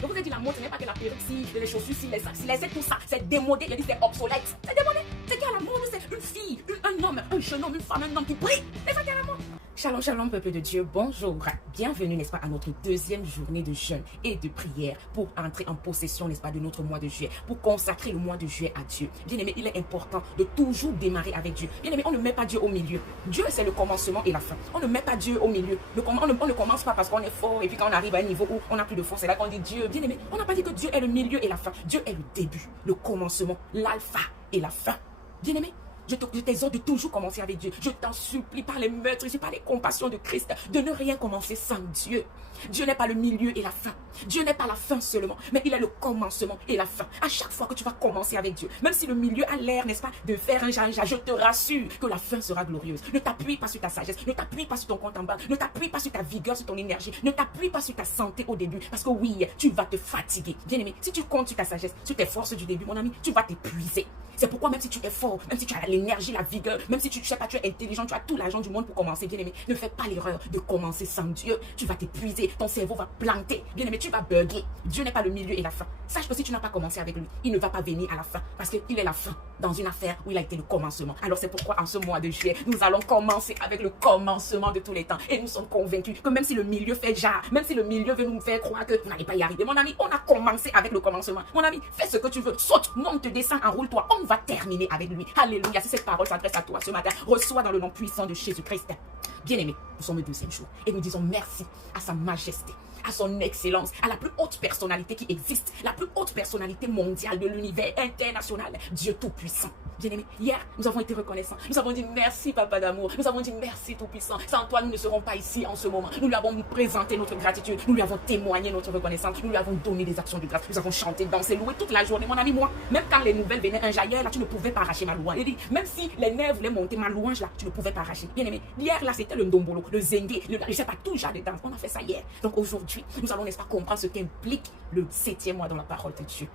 Je vous ai dit, la mode, ce n'est pas que la perruque, si, les chaussures, si, les sacs, si, c'est tout ça. C'est démodé. Il a dit, c'est obsolète. C'est démodé. C'est qui à la mode? C'est une fille, un homme, un jeune homme, une femme, un homme qui brille. C'est ça qui est à la mode. Shalom, shalom, peuple de Dieu, bonjour. Bienvenue, n'est-ce pas, à notre deuxième journée de jeûne et de prière pour entrer en possession, n'est-ce pas, de notre mois de juillet, pour consacrer le mois de juillet à Dieu. Bien aimé, il est important de toujours démarrer avec Dieu. Bien aimé, on ne met pas Dieu au milieu. Dieu, c'est le commencement et la fin. On ne met pas Dieu au milieu. On ne commence pas parce qu'on est fort et puis quand on arrive à un niveau où on n'a plus de force, c'est là qu'on dit Dieu. Bien aimé, on n'a pas dit que Dieu est le milieu et la fin. Dieu est le début, le commencement, l'alpha et la fin. Bien aimé, je t'exhorte de toujours commencer avec Dieu. Je t'en supplie par les meurtres, par les compassions de Christ, de ne rien commencer sans Dieu. Dieu n'est pas le milieu et la fin. Dieu n'est pas la fin seulement, mais il est le commencement et la fin. À chaque fois que tu vas commencer avec Dieu, même si le milieu a l'air, n'est-ce pas, de faire un janja, je te rassure que la fin sera glorieuse. Ne t'appuie pas sur ta sagesse, ne t'appuie pas sur ton compte en banque, ne t'appuie pas sur ta vigueur, sur ton énergie, ne t'appuie pas sur ta santé au début, parce que oui, tu vas te fatiguer. Bien aimé, si tu comptes sur ta sagesse, sur tes forces du début, mon ami, tu vas t'épuiser. C'est pourquoi même si tu es fort, même si tu as l'énergie, la vigueur, même si tu sais pas, tu es intelligent, tu as tout l'argent du monde pour commencer, bien aimé, ne fais pas l'erreur de commencer sans Dieu. Tu vas t'épuiser, ton cerveau va planter, bien aimé, tu vas bugger. Dieu n'est pas le milieu et la fin. Sache que si tu n'as pas commencé avec lui, il ne va pas venir à la fin, parce qu'il est la fin dans une affaire où il a été le commencement. Alors c'est pourquoi en ce mois de juillet, nous allons commencer avec le commencement de tous les temps. Et nous sommes convaincus que même si le milieu fait genre, même si le milieu veut nous faire croire que vous n'allez pas y arriver, mon ami, on a commencé avec le commencement. Mon ami, fais ce que tu veux, saute, monte, descends, enroule-toi, on va terminer avec lui. Alléluia, si cette parole s'adresse à toi ce matin, reçois dans le nom puissant de Jésus-Christ. Bien-aimé, nous sommes le deuxième jour et nous disons merci à sa majesté, à son excellence, à la plus haute personnalité qui existe, la plus haute personnalité mondiale de l'univers international, Dieu Tout-Puissant. Bien-aimé, hier, nous avons été reconnaissants. Nous avons dit merci, Papa d'amour. Nous avons dit merci, Tout-Puissant. Sans toi, nous ne serons pas ici en ce moment. Nous lui avons présenté notre gratitude. Nous lui avons témoigné notre reconnaissance. Nous lui avons donné des actions de grâce. Nous avons chanté, dansé, loué toute la journée. Mon ami, moi, même quand les nouvelles venaient un jaillir, là, tu ne pouvais pas arracher ma louange. Il dit, même si les nerfs voulaient monter ma louange, là, tu ne pouvais pas arracher. Bien-aimé, hier, là, c'était le ndombolo, le zengue, je sais pas, tout genre de danse. On a fait ça hier. Donc aujourd'hui, nous allons, n'est-ce pas, comprendre ce qu'implique le 7e mois dans la parole de Dieu.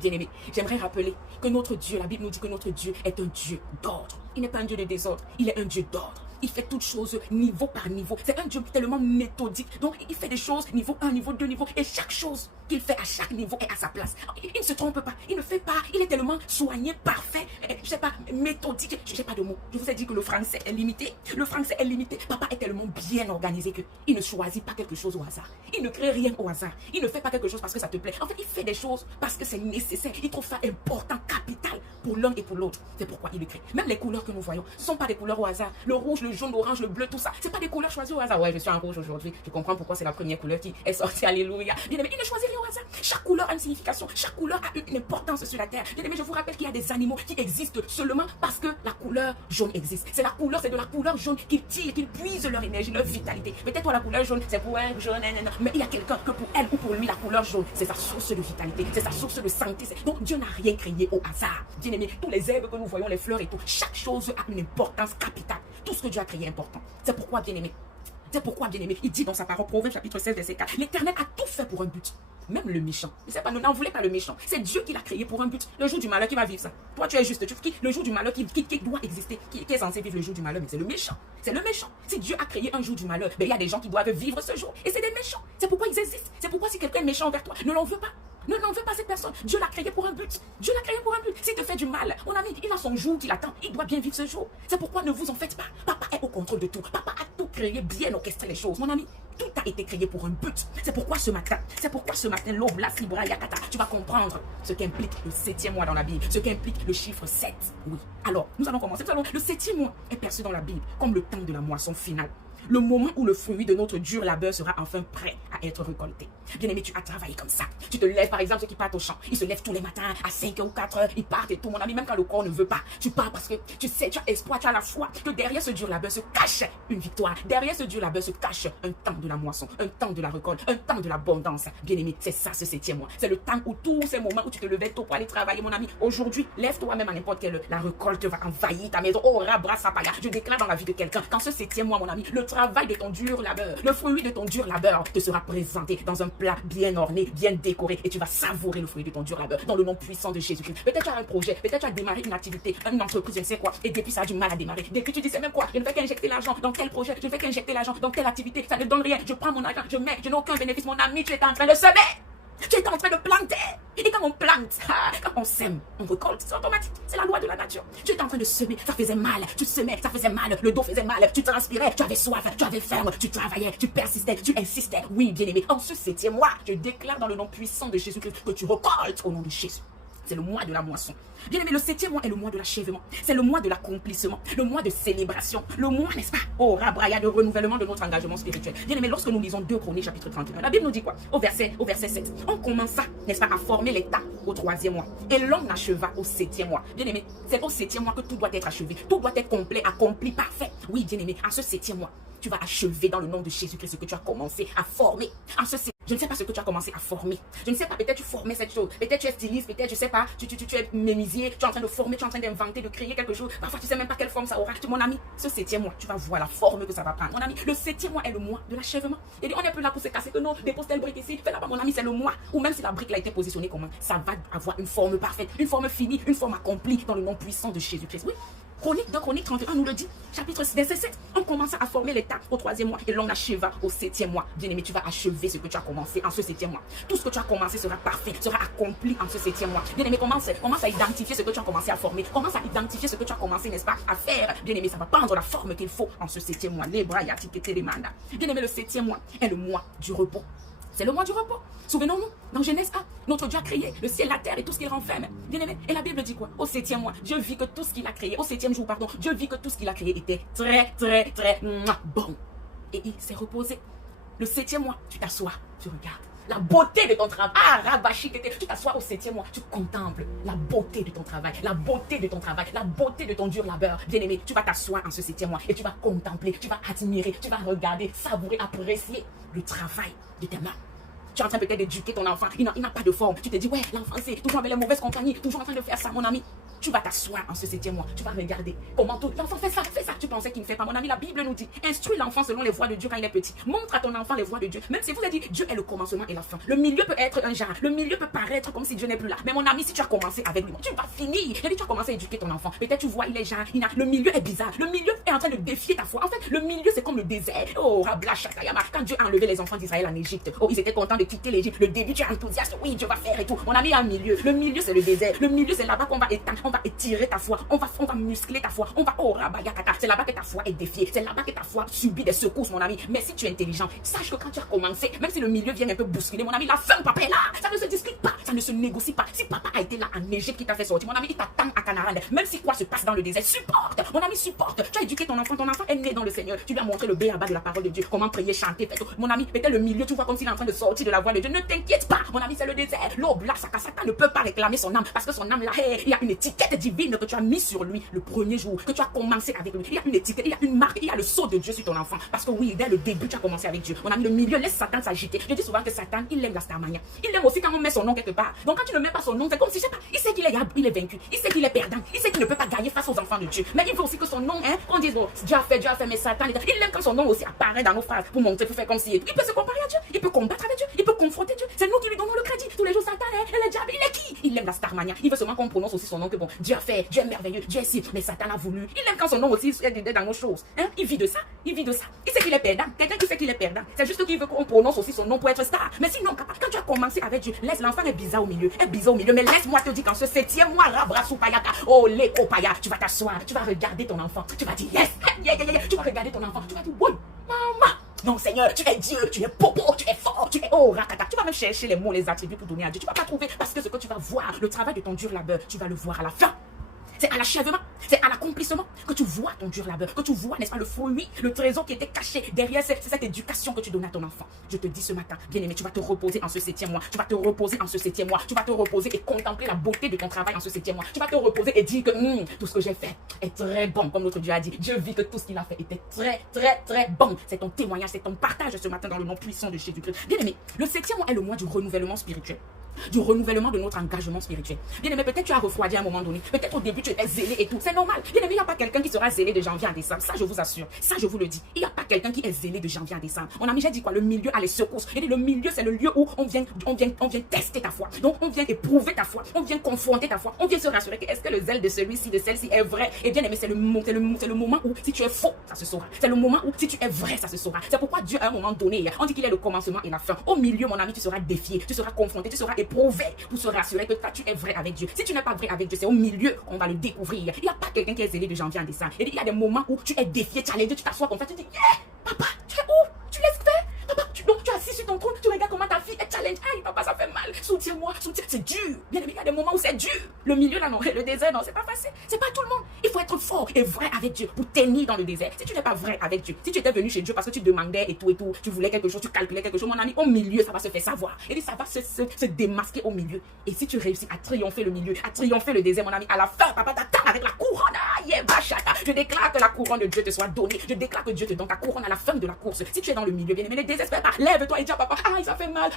Bien-aimé, j'aimerais rappeler que notre Dieu, la Bible nous dit que notre Dieu est un Dieu d'ordre. Il n'est pas un Dieu de désordre, il est un Dieu d'ordre. Il fait toutes choses niveau par niveau. C'est un Dieu tellement méthodique. Donc, il fait des choses niveau 1, niveau 2, niveau. Et chaque chose qu'il fait à chaque niveau est à sa place. Il ne se trompe pas. Il ne fait pas. Il est tellement soigné, parfait. Je sais pas, méthodique. Je sais pas de mots. Je vous ai dit que le français est limité. Le français est limité. Papa est tellement bien organisé qu'il ne choisit pas quelque chose au hasard. Il ne crée rien au hasard. Il ne fait pas quelque chose parce que ça te plaît. En fait, il fait des choses parce que c'est nécessaire. Il trouve ça important, capital pour l'un et pour l'autre. C'est pourquoi il le crée. Même les couleurs que nous voyons, ce ne sont pas des couleurs au hasard. Le rouge, le jaune, l'orange, le bleu, tout ça. C'est pas des couleurs choisies au hasard. Ouais, je suis en rouge aujourd'hui. Je comprends pourquoi c'est la première couleur qui est sortie. Alléluia. Bien aimé, il ne choisit rien au hasard. Chaque couleur a une signification. Chaque couleur a une importance sur la terre. Bien aimé, je vous rappelle qu'il y a des animaux qui existent seulement parce que la couleur jaune existe. C'est de la couleur jaune qu'ils tirent, qu'ils puisent leur énergie, leur vitalité. Peut-être toi, la couleur jaune, c'est pour elle, jaune, mais il y a quelqu'un que pour elle ou pour lui, la couleur jaune, c'est sa source de vitalité, c'est sa source de santé. Donc Dieu n'a rien créé au hasard. Bien aimé, tous les herbes que nous voyons, les fleurs et tout, chaque chose a une importance capitale. Tout ce que Dieu a créé est important. C'est pourquoi, bien aimé, il dit dans sa parole, Proverbe chapitre 16, verset 4, l'Éternel a tout fait pour un but. Même le méchant. Je sais pas, n'en voulez pas le méchant. C'est Dieu qui l'a créé pour un but. Le jour du malheur qui va vivre ça. Toi, tu es juste. Le jour du malheur qui doit exister, qui est censé vivre le jour du malheur, mais c'est le méchant. C'est le méchant. Si Dieu a créé un jour du malheur, ben, il y a des gens qui doivent vivre ce jour. Et c'est des méchants. C'est pourquoi ils existent. C'est pourquoi si quelqu'un est méchant envers toi, ne l'en veux pas. Ne l'en veux pas cette personne. Dieu l'a créé pour un but. Dieu l'a créé pour un but. S'il te fait du mal, mon ami, il a son jour qui l'attend. Il doit bien vivre ce jour. C'est pourquoi ne vous en faites pas. Papa est au contrôle de tout. Papa a tout créé, bien orchestré les choses. Mon ami, tout a été créé pour un but. C'est pourquoi ce matin, l'Obla, Sibra, Yakata, tu vas comprendre ce qu'implique le 7e mois dans la Bible, ce qu'implique le chiffre 7. Oui. Alors, nous allons commencer. Le 7e mois est perçu dans la Bible comme le temps de la moisson finale. Le moment où le fruit de notre dur labeur sera enfin prêt à être récolté. Bien-aimé, tu as travaillé comme ça. Tu te lèves, par exemple, ceux qui partent au champ. Ils se lèvent tous les matins à 5h ou 4h. Ils partent et tout, mon ami, même quand le corps ne veut pas. Tu pars parce que tu sais, tu as espoir, tu as la foi que derrière ce dur labeur se cache une victoire. Derrière ce dur labeur se cache un temps de la moisson, un temps de la récolte, un temps de l'abondance. Bien-aimé, c'est ça ce 7e mois. C'est le temps où tous ces moments où tu te levais tôt pour aller travailler, mon ami. Aujourd'hui, lève-toi même à n'importe quelle heure. La récolte va envahir ta maison. Oh, rabra sapaya. Je déclare dans la vie de quelqu'un, quand ce 7e mois, mon ami, le travail de ton dur labeur, le fruit de ton dur labeur te sera présenté dans un plat bien orné, bien décoré, et tu vas savourer le fruit de ton dur labeur dans le nom puissant de Jésus-Christ. Peut-être tu as un projet, peut-être tu as démarré une activité, une entreprise, je ne sais quoi, et depuis ça a du mal à démarrer. Depuis tu dis c'est même quoi, je ne fais qu'injecter l'argent dans tel projet, je ne fais qu'injecter l'argent dans telle activité, ça ne donne rien, je prends mon argent, je n'ai aucun bénéfice, mon ami, tu es en train de semer. Tu es en train plante. Quand on sème, on récolte. C'est automatique. C'est la loi de la nature. Tu étais en train de semer, ça faisait mal. Tu semais, ça faisait mal. Le dos faisait mal. Tu transpirais, tu avais soif, tu avais faim, tu travaillais, tu persistais, tu insistais. Oui, bien-aimé, en ce 7e mois, je déclare dans le nom puissant de Jésus-Christ que tu récoltes au nom de Jésus. C'est le mois de la moisson. Bien aimé, le 7e mois est le mois de l'achèvement. C'est le mois de l'accomplissement, le mois de célébration, le mois, n'est-ce pas, oh, Rabraya, de renouvellement de notre engagement spirituel. Bien aimé, lorsque nous lisons 2 Chroniques, chapitre 31, la Bible nous dit quoi? Au verset 7, on commença, n'est-ce pas, à former l'État au 3e mois. Et l'homme acheva au 7e mois. Bien aimé, c'est au 7e mois que tout doit être achevé. Tout doit être complet, accompli, parfait. Oui, bien aimé, à ce 7e mois, tu vas achever dans le nom de Jésus-Christ ce que tu as commencé à former. Je ne sais pas ce que tu as commencé à former. Je ne sais pas, peut-être tu formais cette chose. Peut-être tu es styliste, peut-être, je ne sais pas, tu es ménisier, tu es en train de former, tu es en train d'inventer, de créer quelque chose. Parfois, tu ne sais même pas quelle forme ça aura. Mon ami, ce 7e mois, tu vas voir la forme que ça va prendre. Mon ami, le 7e mois est le mois de l'achèvement. Et on n'est plus là pour se casser que non, dépose telle brique ici, fais là-bas, mon ami, c'est le mois. Ou même si la brique a été positionnée comment, ça va avoir une forme parfaite, une forme finie, une forme accomplie dans le nom puissant de Jésus-Christ. Oui. Chronique 31 nous le dit, chapitre 6, verset 7. On commence à former l'État au 3e mois et l'on acheva au 7e mois. Bien-aimé, tu vas achever ce que tu as commencé en ce 7e mois. Tout ce que tu as commencé sera parfait, sera accompli en ce 7e mois. Bien-aimé, commence à identifier ce que tu as commencé à former. Commence à identifier ce que tu as commencé, n'est-ce pas, à faire. Bien-aimé, ça va prendre la forme qu'il faut en ce 7e mois. Bien-aimé, le 7e mois est le mois du repos. C'est le mois du repos. Souvenons-nous, dans Genèse 1, notre Dieu a créé le ciel, la terre et tout ce qu'il renferme. Bien-aimé, et la Bible dit quoi? Au 7e mois, Dieu vit que tout ce qu'il a créé, au 7e jour, pardon, Dieu vit que tout ce qu'il a créé était très, très, très bon. Et il s'est reposé. Le 7e mois, tu t'assois, tu regardes la beauté de ton travail. Ah, Rabashi, tu t'assois au 7e mois, tu contemples la beauté de ton travail, la beauté de ton travail, la beauté de ton dur labeur. Bien-aimé, tu vas t'asseoir en ce 7e mois et tu vas contempler, tu vas admirer, tu vas regarder, savourer, apprécier le travail de tes mains. Tu es en train peut-être d'éduquer ton enfant, il n'a pas de forme. Tu te dis, ouais, l'enfant c'est toujours avec les mauvaises compagnies, toujours en train de faire ça, mon ami. Tu vas t'asseoir en ce 7e mois, tu vas regarder comment tout l'enfant fait ça. Tu pensais qu'il ne fait pas, mon ami. La Bible nous dit, instruis l'enfant selon les voies de Dieu quand il est petit. Montre à ton enfant les voies de Dieu. Même si vous avez dit, Dieu est le commencement et la fin. Le milieu peut être un genre, le milieu peut paraître comme si Dieu n'est plus là. Mais mon ami, si tu as commencé avec lui, tu vas finir. Tu as commencé à éduquer ton enfant. Peut-être tu vois, il est genre, le milieu est bizarre. Le milieu est en train de défier ta foi. En fait, le milieu c'est comme le désert. Oh, Rabla Shakayama. Quand Dieu a enlevé les enfants d'Israël en Égypte, oh, ils étaient contents de quitter l'Égypte. Le début, tu es enthousiaste, oui, Dieu va faire et tout. Mon ami, il y a un milieu. Le milieu, c'est le désert. Le milieu, c'est là-bas qu'on va étendre, on va étirer ta foi. On va muscler ta foi. C'est là-bas que ta foi est défiée. C'est là-bas que ta foi subit des secousses, mon ami. Mais si tu es intelligent, sache que quand tu as commencé, même si le milieu vient un peu bousculer, mon ami, la fin, papa est là. Ça ne se discute pas. Ça ne se négocie pas. Si papa a été là en Égypte qui t'a fait sortir, mon ami, il t'attend à Canaan. Même si quoi se passe dans le désert, supporte. Mon ami, supporte. Tu as éduqué ton enfant est né dans le Seigneur. Tu lui as montré le béaba de la parole de Dieu. Comment prier, chanter, faire tout. Mon ami, peut-être le milieu, tu vois comme s'il est en train de sortir de la voie de Dieu. Ne t'inquiète pas. Mon ami, c'est le désert. L'aube, là, Satan ne peut pas réclamer son âme parce que son âme là, il y a une étiquette divine que tu as mis sur lui le premier jour que tu as commencé avec lui. Il y a une étiquette, il y a une marque, il y a le sceau de Dieu sur ton enfant. Parce que oui, dès le début, tu as commencé avec Dieu. Mon ami, le milieu, laisse Satan s'agiter. Je dis souvent que Satan, il aime la starmania. Il aime aussi quand on met son nom quelque part. Donc quand tu ne mets pas son nom, c'est comme si, je sais pas, il sait qu'il est vaincu. Il sait qu'il est perdant. Il sait qu'il ne peut pas gagner face aux enfants de Dieu. Mais il veut aussi que son nom, qu'on dise, oh, Dieu a fait, mais Satan, il aime quand son nom aussi apparaît dans nos phrases pour montrer, pour faire comme si. Il peut se comparer à Dieu. Il peut combattre avec Dieu. Il peut confronter Dieu. C'est nous qui lui donnons le crédit. Tous les jours, Satan, le diable, il est qui? Il aime la starmania. Il veut seulement qu'on prononce aussi son nom que bon, Dieu a fait, Dieu est merveilleux, Dieu est si, mais Satan a voulu. Il aime quand son nom aussi est dans nos choses. Il vit de ça. Il sait qu'il est perdant. Quelqu'un qui sait qu'il est perdant. C'est juste qu'il veut qu'on prononce aussi son nom pour être star. Mais sinon, quand tu as commencé avec Dieu, laisse l'enfant est bizarre au milieu. Mais laisse-moi te dire qu'en ce 7e mois, Rabrasupayaka, oh, l'écopaya, tu vas t'asseoir, tu vas regarder ton enfant. Tu vas dire yes, tu vas regarder ton enfant. Tu vas dire oui, maman. Non, Seigneur, tu es Dieu, tu es popo, tu es fort, tu es oh, rakata. Tu vas même chercher les mots, les attributs pour donner à Dieu. Tu vas pas trouver parce que ce que tu vas voir, le travail de ton dur labeur, tu vas le voir à la fin. C'est à l'achèvement, c'est à l'accomplissement que tu vois ton dur labeur, que tu vois, n'est-ce pas, le fruit, le trésor qui était caché derrière cette éducation que tu donnes à ton enfant. Je te dis ce matin, bien-aimé, tu vas te reposer en ce 7e mois. Tu vas te reposer en ce 7e mois. Tu vas te reposer et contempler la beauté de ton travail en ce 7e mois. Tu vas te reposer et dire que tout ce que j'ai fait est très bon, comme notre Dieu a dit. Dieu vit que tout ce qu'il a fait était très, très, très bon. C'est ton témoignage, c'est ton partage ce matin dans le nom puissant de Jésus-Christ. Bien-aimé, le 7e mois est le mois du renouvellement spirituel. Du renouvellement de notre engagement spirituel. Bien aimé, peut-être tu as refroidi à un moment donné. Peut-être au début tu étais zélé et tout. C'est normal. Bien aimé, il n'y a pas quelqu'un qui sera zélé de janvier à décembre. Ça, je vous assure. Ça, je vous le dis. Il n'y a pas quelqu'un qui est zélé de janvier à décembre. Mon ami, j'ai dit quoi? Le milieu a les secousses. Et le milieu, c'est le lieu où on vient tester ta foi. Donc, on vient éprouver ta foi. On vient confronter ta foi. On vient se rassurer que est-ce que le zèle de celui-ci, de celle-ci est vrai. Et bien aimé, c'est le moment où si tu es faux, ça se saura. C'est le moment où si tu es vrai, ça se saura. C'est pourquoi Dieu, à un moment donné, on dit qu'il est le commencement et la fin. Au milieu, mon ami, tu seras défié. Tu seras confronté. Tu seras éprouver pour se rassurer que toi, tu es vrai avec Dieu. Si tu n'es pas vrai avec Dieu, c'est au milieu qu'on va le découvrir. Il n'y a pas quelqu'un qui est zélé de janvier en décembre. Il y a des moments où tu es défié, challengé, tu t'assois comme ça, tu dis, yeah, papa, tu es où? Tu laisses faire? Papa, donc tu es assis sur ton trône, tu regardes comment ta fille est challenge. Aïe, papa, ça fait mal. Soutiens-moi, soutiens. C'est dur. Bien aimé, il y a des moments où c'est dur. Le milieu, là, non. Le désert, non, c'est pas facile. C'est pas tout le monde. Il faut être fort et vrai avec Dieu pour tenir dans le désert. Si tu n'es pas vrai avec Dieu, si tu étais venu chez Dieu parce que tu demandais et tout, tu voulais quelque chose, tu calculais quelque chose, mon ami, au milieu, ça va se faire savoir. Et ça va se démasquer au milieu. Et si tu réussis à triompher le milieu, à triompher le désert, mon ami, à la fin, papa t'attend avec la couronne. Aïe, bachata. Je déclare que la couronne de Dieu te soit donnée. Je déclare que Dieu te donne ta couronne à la fin de la course. Si tu es dans le milieu, bien aimé, ne désespère pas. Lève-toi et dis à papa, aïe, ça fait mal,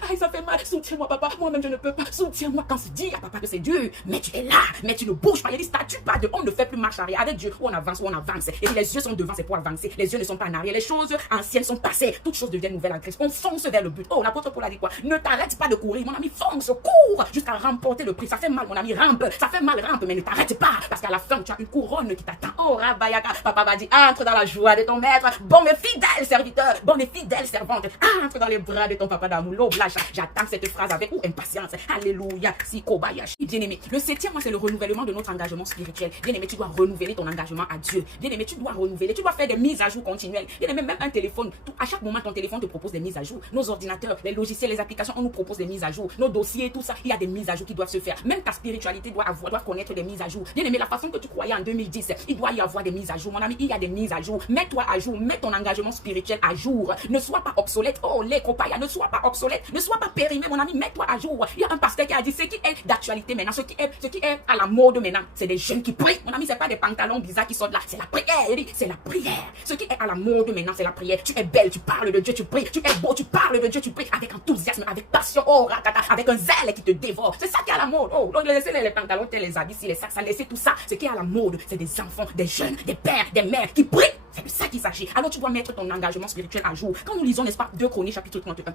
soutiens-moi, papa, moi-même je ne peux pas, soutiens-moi. Quand tu dis à papa que c'est dur, mais tu es là, mais tu ne bouges pas. Il y a des statuts pas de, on ne fait plus marche arrière. Avec Dieu, ou on avance, ou on avance. Et les yeux sont devant, c'est pour avancer. Les yeux ne sont pas en arrière. Les choses anciennes sont passées. Toutes choses deviennent nouvelles en Christ. On fonce vers le but. Oh, l'apôtre Paul a dit quoi? Ne t'arrête pas de courir, mon ami, fonce, cours, jusqu'à remporter le prix. Ça fait mal, mon ami, rampe. Ça fait mal, rampe, mais ne t'arrête pas, parce qu'à la fin, tu as une couronne qui t'attend. Oh, Rabayaka, papa va dire, entre dans la joie de ton maître, bon et fidèle serviteur, bonne et fidèle servante, entre dans les bras de ton papa d'amour. J'attends cette phrase avec impatience. Alléluia. Si Kobayashi. Bien-aimé, le 7e mois, c'est le renouvellement de notre engagement spirituel. Bien-aimé, tu dois renouveler ton engagement à Dieu. Bien-aimé, tu dois renouveler, tu dois faire des mises à jour continuelles. Bien-aimé, même un téléphone, à chaque moment, ton téléphone te propose des mises à jour. Nos ordinateurs, les logiciels, les applications, on nous propose des mises à jour. Nos dossiers, tout ça, il y a des mises à jour qui doivent se faire. Même ta spiritualité doit connaître des mises à jour. Bien-aimé, la façon que tu croyais en 2010, il doit y avoir des mises à jour. Mon ami, il y a des mises à jour. Mets-toi à jour, mets ton engagement spirituel à jour. Ne sois pas obsolète. Oh, les copaya, ne sois pas obsolète. Ne sois pas périmé, mon ami, mets-toi à jour. Il y a un pasteur qui a dit ce qui est d'actualité maintenant, ce qui est à la mode maintenant, c'est des jeunes qui prient. Mon ami, c'est pas des pantalons bizarres qui sortent là, c'est la prière. Il dit, c'est la prière. Ce qui est à la mode maintenant, c'est la prière. Tu es belle, tu parles de Dieu, tu pries. Tu es beau, tu parles de Dieu, tu pries avec enthousiasme, avec passion, oh, ratata, avec un zèle qui te dévore. C'est ça qui est à la mode. Oh, donc laissez les pantalons, les habits, les sacs, ça laissez tout ça. Ce qui est à la mode, c'est des enfants, des jeunes, des pères, des mères qui prient. C'est de ça qu'il s'agit. Alors tu dois mettre ton engagement spirituel à jour. Quand nous lisons, n'est-ce pas, 2 Chroniques chapitre 31.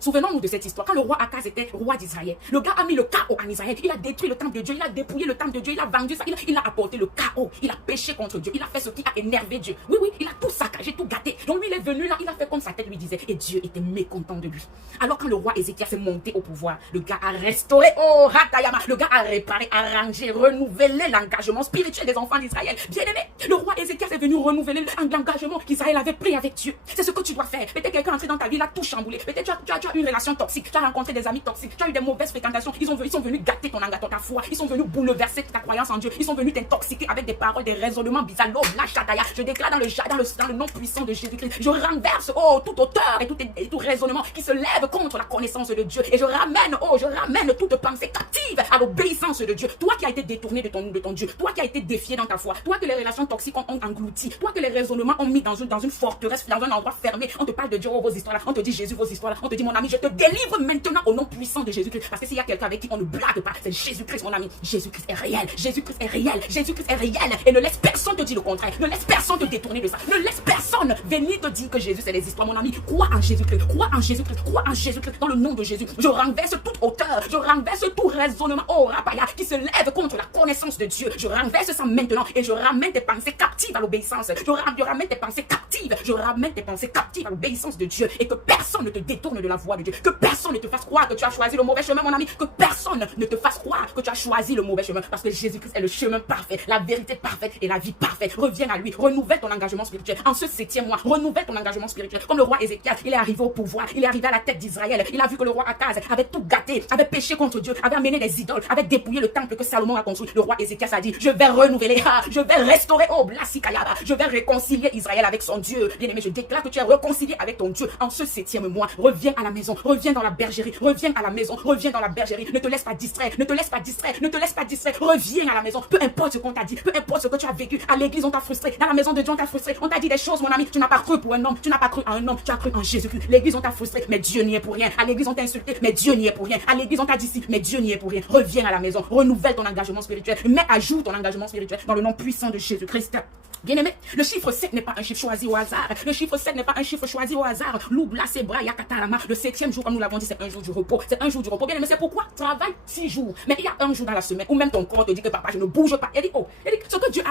Souvenons-nous de cette histoire. Quand le roi Akaz était roi d'Israël, le gars a mis le chaos en Israël. Il a détruit le temple de Dieu, il a dépouillé le temple de Dieu, il a vendu ça, il a apporté le chaos. Il a péché contre Dieu, il a fait ce qui a énervé Dieu. Oui, il a tout saccagé, tout gâté. Donc lui, il est venu là, il a fait comme sa tête lui disait. Et Dieu était mécontent de lui. Alors quand le roi Ézéchias s'est monté au pouvoir, le gars a restauré, oh, Ratayama, le gars a réparé, arrangé, renouvelé l'engagement spirituel des enfants d'Israël. Bien aimé, le roi Ézéchias est venu renouveler l'engagement qu'Israël avait pris avec Dieu. C'est ce que tu dois faire. Peut-être quelqu'un est entré dans ta vie, il a tout chamboulé. Peut-être tu as une relation toxique, tu as rencontré des amis toxiques, tu as eu des mauvaises fréquentations. Ils sont venus gâter ton engagement, ta foi. Ils sont venus bouleverser ta croyance en Dieu. Ils sont venus t'intoxiquer avec des paroles, des raisonnements bizarres. Je déclare dans le nom puissant de Jésus-Christ, je renverse, oh, toute auteur et tout raisonnement qui se lève contre la connaissance de Dieu. Et je ramène toute pensée captive à l'obéissance de Dieu. Toi qui as été détourné de ton Dieu, toi qui as été défié dans ta foi, toi que les relations toxiques ont englouti, toi que les raisonnements ont mis dans une forteresse, dans un endroit fermé. On te parle de Dieu, oh, vos histoires là. On te dit Jésus, vos histoires là. On te dit, mon ami, je te délivre maintenant au nom puissant de Jésus-Christ. Parce que s'il y a quelqu'un avec qui on ne blague pas, c'est Jésus-Christ, mon ami. Jésus-Christ est réel. Jésus-Christ est réel. Jésus-Christ est réel. Et ne laisse personne te dire le contraire. Ne laisse personne te détourner de ça. Ne laisse personne venir te dire que Jésus, c'est les histoires, mon ami. Crois en Jésus-Christ. Crois en Jésus-Christ. Crois en Jésus-Christ. Dans le nom de Jésus. Je renverse toute hauteur. Je renverse tout raisonnement, oh, Rapaya, qui se lève contre la connaissance de Dieu. Je renverse ça maintenant. Et je ramène tes pensées captives à l'obéissance. Je ramène tes pensées captives. Je ramène tes pensées captives à l'obéissance de Dieu. Et que personne ne te détourne de la voie de Dieu. Que personne ne te fasse croire que tu as choisi le mauvais chemin, mon ami. Que personne ne te fasse croire que tu as choisi le mauvais chemin. Parce que Jésus-Christ est le chemin parfait, la vérité parfaite et la vie parfaite. Reviens à lui. Renouvelle ton engagement spirituel. En ce 7e mois, renouvelle ton engagement spirituel. Comme le roi Ézéchias, il est arrivé au pouvoir. Il est arrivé à la tête d'Israël. Il a vu que le roi Akaz avait tout gâté, avait péché contre Dieu, avait amené des idoles, avait dépouillé le temple que Salomon a construit. Le roi Ézéchias a dit, je vais renouveler, je vais restaurer, oh, Blasikayaba, je vais réconcilier Israël avec son Dieu. Bien-aimé, je déclare que tu es réconcilié avec ton Dieu en ce 7e mois. Reviens à la maison, reviens dans la bergerie, reviens à la maison, reviens dans la bergerie. Ne te laisse pas distraire, ne te laisse pas distraire, ne te laisse pas distraire. Reviens à la maison, peu importe ce qu'on t'a dit, peu importe ce que tu as vécu. À l'église, on t'a frustré, dans la maison de Dieu, on t'a frustré, on t'a dit des choses, mon ami. Tu n'as pas cru pour un homme, tu n'as pas cru à un homme, tu as cru en Jésus-Christ. L'église, on t'a frustré, mais Dieu n'y est pour rien. À l'église, on t'a insulté, mais Dieu n'y est pour rien. À l'église, on t'a dit si, mais Dieu n'y est pour rien. Reviens à la maison, renouvelle ton engagement spirituel, mets à jour ton engagement spirituel dans le nom puissant de Jésus-Christ. Bien-aimé, le chiffre 7 n'est pas un chiffre choisi au hasard. Le chiffre 7 n'est pas un chiffre choisi au hasard. L'oubla, c'est bra, yakatarama. Le 7e jour, comme nous l'avons dit, c'est un jour du repos. C'est un jour du repos. Bien-aimé, c'est pourquoi travaille 6 jours. Mais il y a un jour dans la semaine où même ton corps te dit que papa, je ne bouge pas. Il dit, oh, il dit, ce que Dieu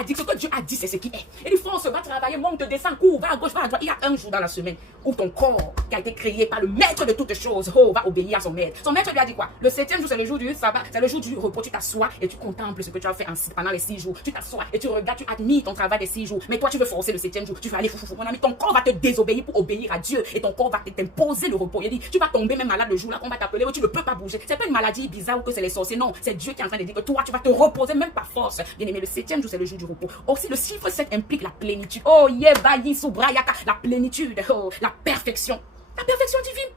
a dit, c'est ce qui est. Il dit, force, va travailler, monte, descend, cours, va à gauche, va à droite. Il y a un jour dans la semaine où ton corps, qui a été créé par le maître de toutes choses, oh, va obéir à son maître. Son maître lui a dit quoi? Le 7e jour, c'est le jour du sabbat, c'est le jour du repos. Tu t'assois et tu contemples ce que tu as fait pendant les 6 jours. Tu t'assois et tu regardes, tu admires ton travail des 6 jours. Mais toi, tu veux forcer le 7e jour. Tu vas aller fou. Mon ami, ton corps va te désobéir pour obéir à Dieu. Et ton corps va t'imposer le repos. Il dit, tu vas tomber même malade le jour là qu'on va t'appeler. Tu ne peux pas bouger. C'est pas une maladie bizarre ou que c'est les sorciers. Non, c'est Dieu qui est en train de dire que toi, tu vas te reposer même par force. Bien aimé, le 7e jour, c'est le jour du repos. Aussi, le chiffre 7 implique la plénitude. Oh, yebayi subrayaka. La plénitude. Oh, la perfection. La perfection divine.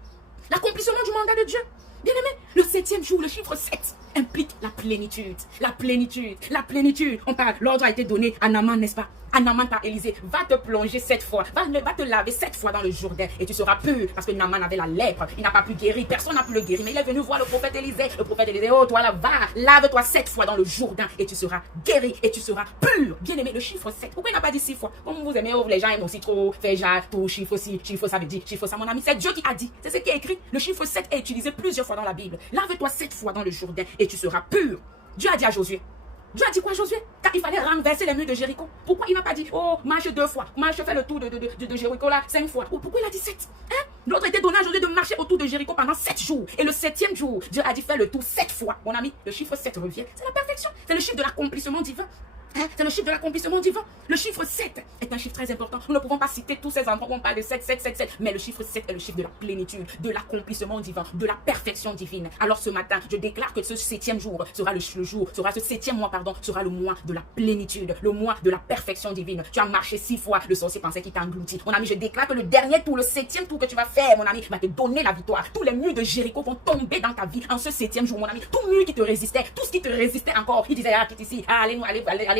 L'accomplissement du mandat de Dieu. Bien aimé, le 7e jour, le chiffre 7 implique la plénitude. La plénitude. La plénitude. On parle, l'ordre a été donné à Naaman, n'est-ce pas? À Naaman par Élisée. Va te plonger 7 fois. Va te laver 7 fois dans le Jourdain et tu seras pur. Parce que Naaman avait la lèpre. Il n'a pas pu guérir. Personne n'a pu le guérir. Mais il est venu voir le prophète Élisée. Le prophète Élisée, oh toi là, va, lave-toi 7 fois dans le Jourdain et tu seras guéri et tu seras pur. Bien aimé, le chiffre 7. Pourquoi il n'a pas dit 6 fois? Comme vous aimez, oh, les gens aiment aussi trop faire genre, tout chiffre ci, chiffre ça veut dire, chiffre ça, mon ami. C'est Dieu qui a dit. C'est ce qui est écrit. Le chiffre 7 est utilisé plusieurs fois dans la Bible. Lave-toi 7 fois dans le Jourdain et tu seras pur. Dieu a dit à Josué. Dieu a dit quoi, Josué? Quand il fallait renverser les murs de Jéricho. Pourquoi il n'a pas dit, oh, marche 2 fois, marche, fais le tour de Jéricho là 5 fois? Pourquoi il a dit 7? Hein? L'autre était donné à Josué de marcher autour de Jéricho pendant 7 jours. Et le 7e jour, Dieu a dit, fais le tour 7 fois. Mon ami, le chiffre 7 revient. C'est la perfection. C'est le chiffre de l'accomplissement divin. C'est le chiffre de l'accomplissement divin. Le chiffre 7 est un chiffre très important. Nous ne pouvons pas citer tous ces endroits où on parle de 7, 7, 7, 7. Mais le chiffre 7 est le chiffre de la plénitude, de l'accomplissement divin, de la perfection divine. Alors ce matin, je déclare que ce 7e jour sera ce 7e mois, sera le mois de la plénitude, le mois de la perfection divine. Tu as marché 6 fois, le sorcier pensait qu'il t'a englouti. Mon ami, je déclare que le dernier tour, le 7e tour que tu vas faire, mon ami, va te donner la victoire. Tous les murs de Jéricho vont tomber dans ta vie en ce 7e jour, mon ami. Tout mur qui te résistait, tout ce qui te résistait encore, il disait, ah, quitte ici, allez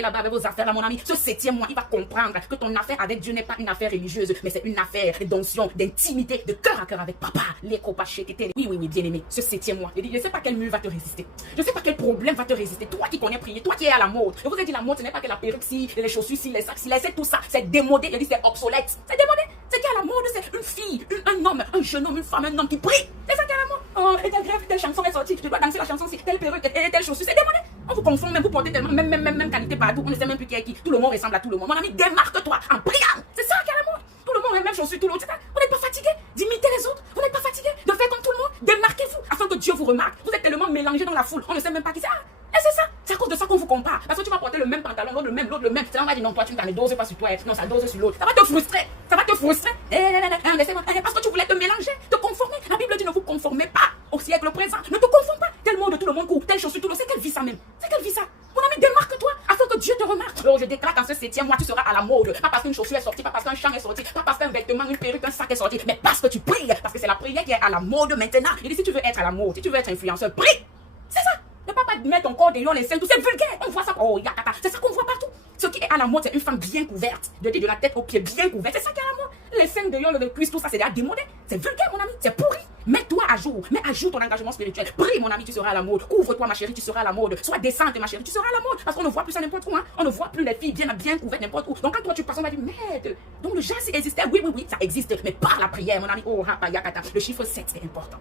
là-bas avec vos affaires là, mon ami. Ce 7e mois, il va comprendre que ton affaire avec Dieu n'est pas une affaire religieuse, mais c'est une affaire d'onction, d'intimité, de cœur à cœur avec papa. Les oui, bien aimé. Ce 7e mois, je ne sais pas quel mur va te résister. Je ne sais pas quel problème va te résister. Toi qui connais prier, toi qui es à la mode. Je vous ai dit, la mode, ce n'est pas que la perruque, si, les chaussures, si, les sacs, si, c'est tout ça. C'est démodé. Je dis, c'est obsolète. C'est démodé. C'est qui à la mode, c'est une fille, un homme, un jeune homme, une femme, un homme qui prie. C'est ça qui est à la mode. Oh, et telle chanson est sortie. Je dois danser la chanson, si telle perruque, et telle chaussure. C'est démodé. On vous confond, même vous portez tellement, même qualité partout. On ne sait même plus qui est qui. Tout le monde ressemble à tout le monde. Mon ami, démarque-toi en priant. C'est ça qui est à la mode. Tout le monde a la même chaussure, tout le monde. Vous n'êtes pas fatigué d'imiter les autres. Vous n'êtes pas fatigué de faire comme tout le monde. Démarquez-vous afin que Dieu vous remarque. Vous êtes tellement mélangés dans la foule. On ne sait même pas qui c'est. Et c'est ça. C'est à cause de ça qu'on vous compare. Parce que tu vas porter le même pantalon, l'autre le même. C'est là on va dire non, toi tu ne doses pas sur toi. Non, ça dose sur l'autre. Ça va te frustrer. Parce que tu voulais te mélanger, te conformer. La Bible dit ne vous conformez pas au siècle présent. Ne te conforme pas. Tel monde, tout le monde court. Telle chaussure, tout le monde. C'est quelle vie ça même? C'est quelle vie ça? Mon ami, démarque-toi afin que Dieu te remarque. Alors je déclare qu'en ce 7e mois, tu seras à la mode. Pas parce qu'une chaussure est sortie, pas parce qu'un chant est sorti, pas parce qu'un vêtement, une perruque, un sac est sorti, mais parce que tu pries. Parce que c'est la prière qui est à la mode maintenant. Il dit si tu veux être à la mode, si tu veux être influenceur, prie. C'est ça. Ne pas mettre ton corps dehors, les seins, tout c'est vulgaire. On voit ça. Oh, yakata. C'est ça qu'on voit partout. Ce qui est à la mode, c'est une femme bien couverte. De la tête aux pieds bien couverte. C'est ça qui est à la mode. Les seins dehors, le cuisse, tout ça, c'est déjà démodé. C'est vulgaire, mon ami. C'est pourri. Mets-toi à jour. Mets à jour ton engagement spirituel. Prie, mon ami, tu seras à la mode. Couvre-toi, ma chérie, tu seras à la mode. Sois décente, ma chérie, tu seras à la mode. Parce qu'on ne voit plus ça n'importe où. Hein. On ne voit plus les filles bien couvertes n'importe où. Donc quand toi tu passes, on va dire, merde. Donc le genre, s'il existait, oui, ça existe. Mais par la prière, mon ami. Oh, yakata. Le chiffre 7, c'est important.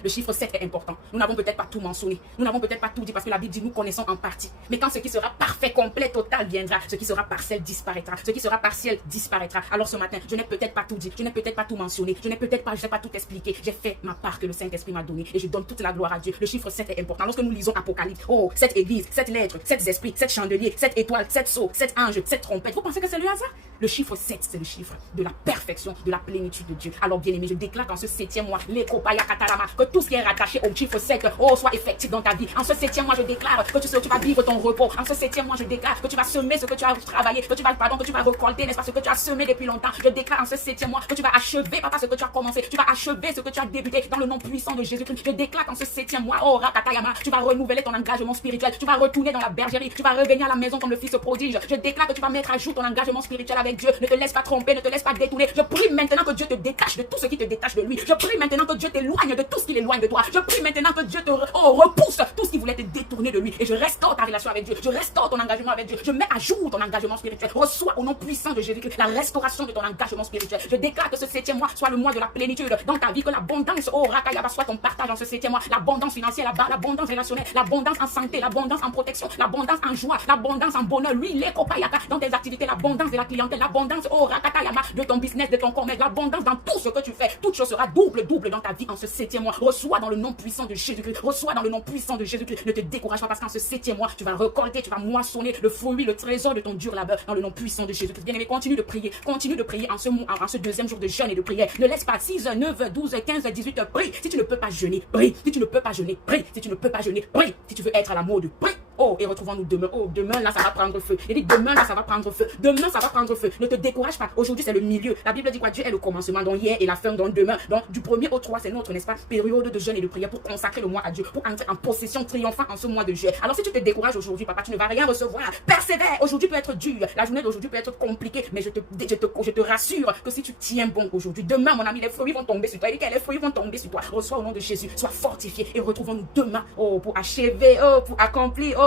Le chiffre 7 est important. Nous n'avons peut-être pas tout mentionné. Nous n'avons peut-être pas tout dit parce que la Bible dit nous connaissons en partie. Mais quand ce qui sera parfait, complet, total viendra, ce qui sera partiel disparaîtra. Ce qui sera partiel disparaîtra. Alors ce matin, je n'ai peut-être pas tout dit. Je n'ai peut-être pas tout mentionné. Je n'ai pas tout expliqué. J'ai fait ma part que le Saint-Esprit m'a donnée et je donne toute la gloire à Dieu. Le chiffre 7 est important. Lorsque nous lisons Apocalypse, oh, 7 églises, 7 lettres, 7 esprits, 7 chandeliers, 7 étoiles, 7 sceaux, 7 anges, 7 trompettes. Vous pensez que c'est le hasard? Le chiffre 7, c'est le chiffre de la perfection, de la plénitude de Dieu. Alors bien aimé, je déclare qu'en ce 7e mois, que tout ce qui est rattaché au chiffre 7, oh, soit effectif dans ta vie. En ce 7e mois, je déclare que tu vas vivre ton repos. En ce 7e mois, je déclare que tu vas semer ce que tu as travaillé, que tu vas récolter, n'est-ce pas, ce que tu as semé depuis longtemps. Je déclare en ce 7e mois que tu vas achever, papa, ce que tu as commencé. Tu vas achever ce que tu as débuté dans le nom puissant de Jésus-Christ. Je déclare qu'en ce 7e mois, oh, Rakatayama, tu vas renouveler ton engagement spirituel. Tu vas retourner dans la bergerie. Tu vas revenir à la maison comme le fils prodige. Je déclare que tu vas mettre à jour ton engagement spirituel avec Dieu. Ne te laisse pas tromper, ne te laisse pas détourner. Je prie maintenant que Dieu te détache de tout ce qui te détache de lui. Je prie maintenant que Dieu t'éloigne de tout ce qui l'éloigne de toi. Je prie maintenant que Dieu te repousse tout ce qui qui voulait te détourner de lui. Et je restaure ta relation avec Dieu. Je restaure ton engagement avec Dieu. Je mets à jour ton engagement spirituel. Reçois au nom puissant de Jésus-Christ la restauration de ton engagement spirituel. Je déclare que ce 7e mois soit le mois de la plénitude dans ta vie, que l'abondance, oh Rakayaba, soit ton partage en ce 7e mois. L'abondance financière, l'abondance relationnelle, l'abondance en santé, l'abondance en protection, l'abondance en joie, l'abondance en bonheur. Lui, les kopayaka dans tes activités, l'abondance de la clientèle, l'abondance, oh Rakatayama, de ton business, de ton commerce, l'abondance dans tout ce que tu fais. Toute chose sera double dans ta vie en ce 7e mois. Reçois dans le nom puissant de Jésus-Christ. Reçois dans le nom puissant de Jésus-Christ. Ne te décourage pas parce qu'en ce 7e mois, tu vas récolter, tu vas moissonner le fruit, le trésor de ton dur labeur dans le nom puissant de Jésus-Christ. Bien-aimé, continue de prier en ce deuxième jour de jeûne et de prière. Ne laisse pas 6 h, 9 h, 12 h, 15 h, 18 h. Prie. Si tu ne peux pas jeûner, prie. Si tu ne peux pas jeûner, prie. Si tu ne peux pas jeûner, prie. Si tu veux être à la mode, prie. Oh, et retrouvons-nous demain. Oh, demain, là, ça va prendre feu. Il dit, demain, là, ça va prendre feu. Demain, ça va prendre feu. Ne te décourage pas. Aujourd'hui, c'est le milieu. La Bible dit quoi? Dieu est le commencement, donc hier et la fin, donc demain. Donc, du 1er au 3, c'est notre, n'est-ce pas, période de jeûne et de prière pour consacrer le mois à Dieu, pour entrer en possession triomphant en ce mois de juillet. Alors, si tu te décourages aujourd'hui, papa, tu ne vas rien recevoir. Persévère. Aujourd'hui peut être dur. La journée d'aujourd'hui peut être compliquée. Mais je te rassure que si tu tiens bon aujourd'hui, demain, mon ami, les fruits vont tomber sur toi. Il dit que les fruits vont tomber sur toi. Reçois au nom de Jésus. Sois fortifié et retrouvons-nous demain. Oh, pour achever, oh, pour accomplir, oh,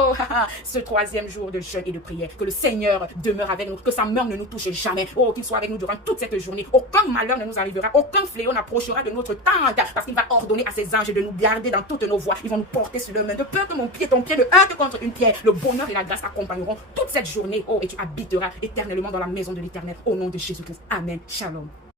ce 3e jour de jeûne et de prière. Que le Seigneur demeure avec nous, que sa main ne nous touche jamais. Oh, qu'il soit avec nous durant toute cette journée. Aucun malheur ne nous arrivera, aucun fléau n'approchera de notre tente, parce qu'il va ordonner à ses anges de nous garder dans toutes nos voies. Ils vont nous porter sur leurs mains, de peur que ton pied ne heurte contre une pierre. Le bonheur et la grâce t'accompagneront toute cette journée. Oh, et tu habiteras éternellement dans la maison de l'Éternel. Au nom de Jésus-Christ. Amen. Shalom.